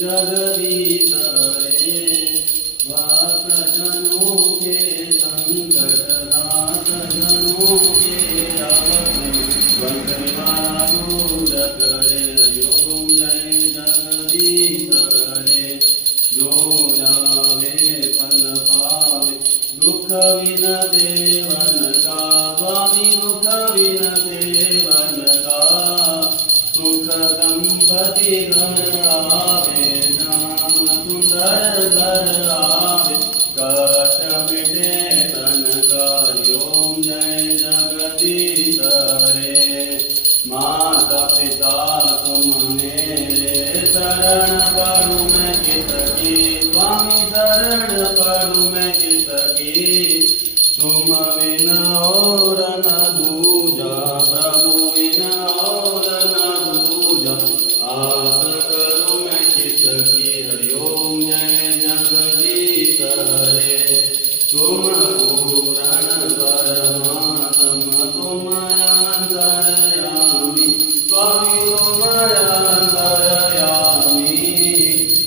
जगदीश हरे। भक्तजनों के संकट नाथ जनों के वक्रवाला दूर करे। ओम जय जगदीश हरे। जो जावे फल पावे दुख विन देवन का। स्वामी दुख विन देवन का। सुख संपत्ति घर आवे। नाम सुंदर घर आवे। कष्ट मिटे तन का। ओम जय जगदीश हरे। माता पिता तुम मेरे शरण पड़ू मैं किसकी। स्वामी शरण पड़ू मैं किसकी। तुम बिन और न दूजा प्रभु बिन और न दूजा। आस करूं मैं किसकी। हरि ओम जय जगदीश हरे। तुम पूर्ण परमात्मा तुम अंतर्यामी। स्वामी तुम अंतर्यामी।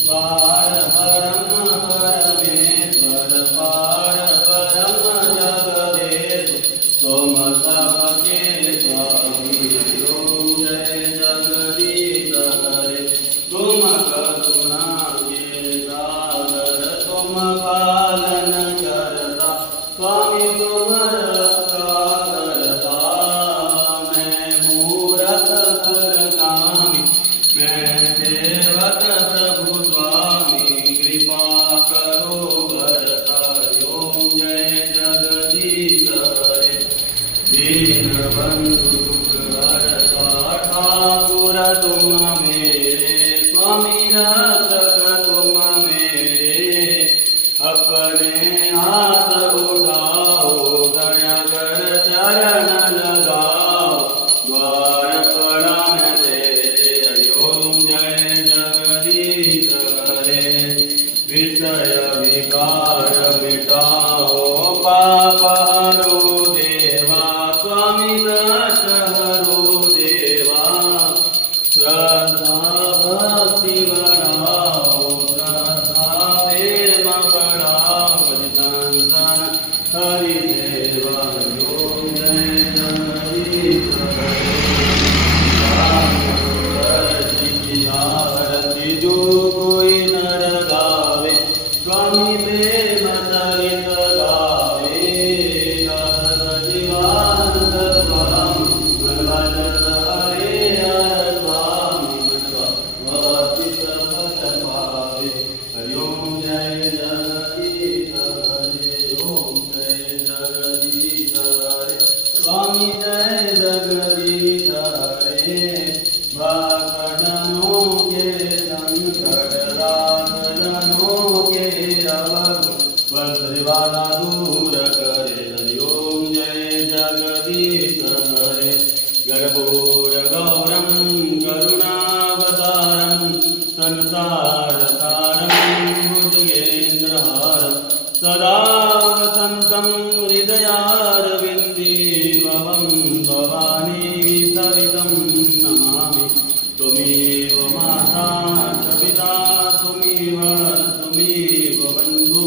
पार परम परमेश्वर पार परम जगदेव। तुम सबके स्वामी। ओम जय जगदीश हरे। तुम करुणा के सागर तुम पालन करता। स्वामी तुम रक्षा करता। मैं मूरत फल कामी। मैं सेवक प्रभु स्वामी। कृपा करो भरता। ओम जय जगदीश हरे। दीन बंधु दुख हरता। ठाकुर तुम मेरे। स्वामी रक्षक तुम मेरे। अपने हाथ उठाओ दया कर चरण लगाओ। द्वार पड़ा है तेरे। हरि ओम जय जगदीश हरे। विषय विकार मिटाओ पाप हरो देवा। स्वामी दश हरो देवा। श्रद्धा भक्ति बढ़ाओ। श्रद्धा प्रेम बढ़ाओ। संतन हरि देवा। ओम जय जगदीश हरे। आरती जो कोई नर गावे। स्वामी प्रेम सहित गावे। सजीवानंद स्वामी मनवाचल हरे हर स्वामी। भक्ति प्रपट पावे। हरि ओम जय जगदीश हरे। ओम जय जगदीश हरे। स्वामी जय जगदीश हरे। भक्तजनों के संकट राख जनों के अवगुण वक्रवाला दूर करे। हरि ओम जय जगदीश हरे। गर्भोर गौरम करुणावतारम। संसार सारम भुजगेन्द्रहारम। सदा वसन्तं हृदयारविन्दे। भवं भवानी सहितं नमामि। त्वमेव माता च पिता त्वमेव बन्धु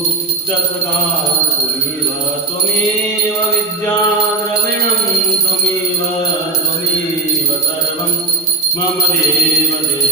च सखा त्वमेव विद्या द्रविणं त्वमेव सर्वं मम देव देव।